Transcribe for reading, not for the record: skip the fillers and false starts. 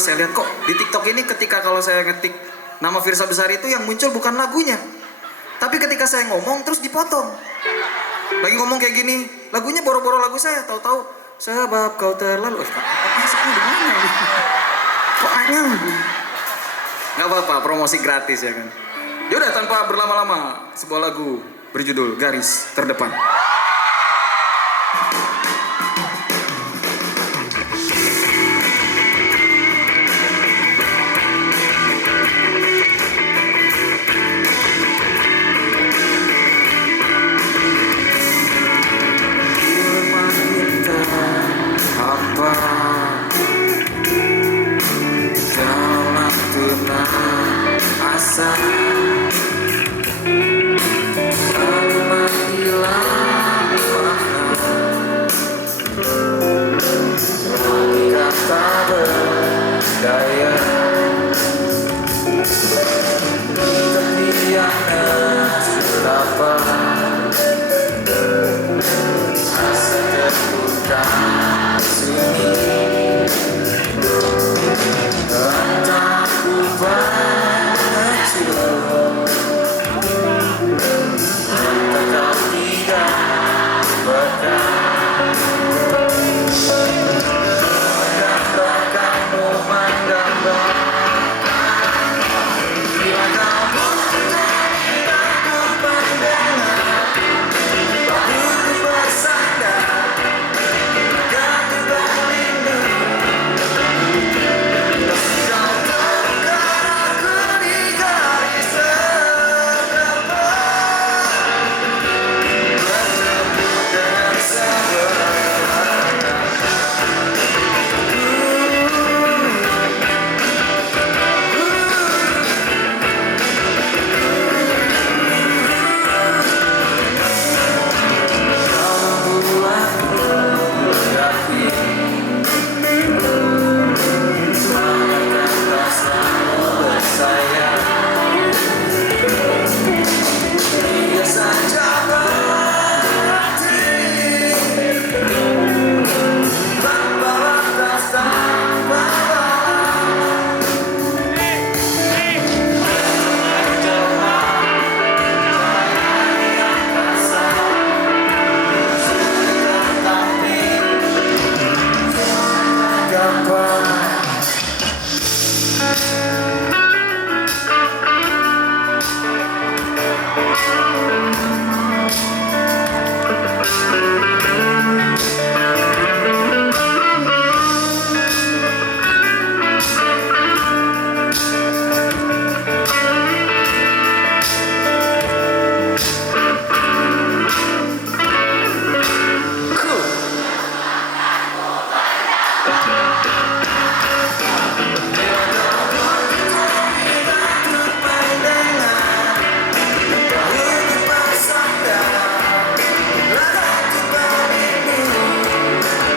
pas saya lihat kok di TikTok ini ketika kalau saya ngetik nama Firsa Besari itu yang muncul bukan lagunya. Tapi ketika saya ngomong terus dipotong. Lagi ngomong kayak gini, lagunya boro-boro lagu saya, tahu-tahu sebab kau terlalu. Masuknya di mana? Kok anyang? Gak apa-apa, promosi gratis ya kan. Yaudah tanpa berlama-lama, sebuah lagu berjudul Garis Terdepan. Asa terbuka